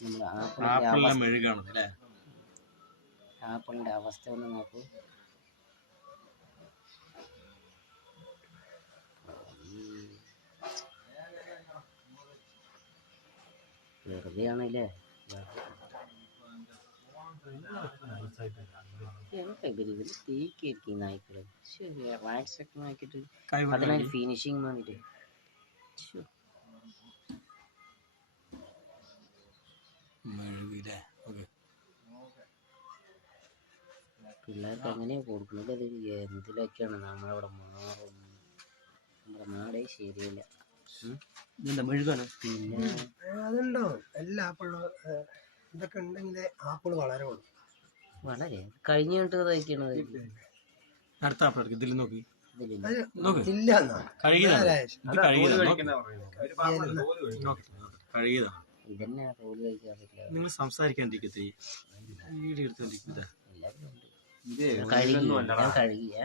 നമ്മൾ അവസ്ഥ. മെഴുകാണ് അല്ലേ അവസ്ഥ ഒന്ന് നോക്കൂ. വെറുതെ ആണല്ലേ? തീക്കായിരിക്കും നായ്ക്കൾ? ശരി ഒക്കെ നോക്കിയിട്ട് അതിനൊരു ഫിനിഷിങ് വന്നിട്ട് മെഴുകില്ലേ? ഓക്കെ. പിള്ളേർക്ക് അങ്ങനെയാ കൊടുക്കുന്നത്. ഇത് എന്തിലൊക്കെയാണ്? നമ്മളവിടെ മാറും. നമ്മുടെ നാടേ ശരിയല്ല. ഇതെന്താ പിന്നെ അതുണ്ടാവും എല്ലാ ആപ്പിളും ഇതൊക്കെ ഉണ്ടെങ്കിലേ ആപ്പിൾ വളരുള്ളൂ വളരെ. കഴിഞ്ഞിട്ട് തയ്ക്കണത് അടുത്ത ആപ്പിൾ എടുക്ക്. ഇതിൽ നോക്കി. കഴുകിയതാണ്. കഴുകിയതാണ്. ഇതന്നെ തോൽ കഴിക്കാൻ പറ്റില്ല നിങ്ങൾ സംസാരിക്കാണ്ടിരിക്കത്തേ വീഡിയോ കഴുകി ഞാൻ കഴുകിയ.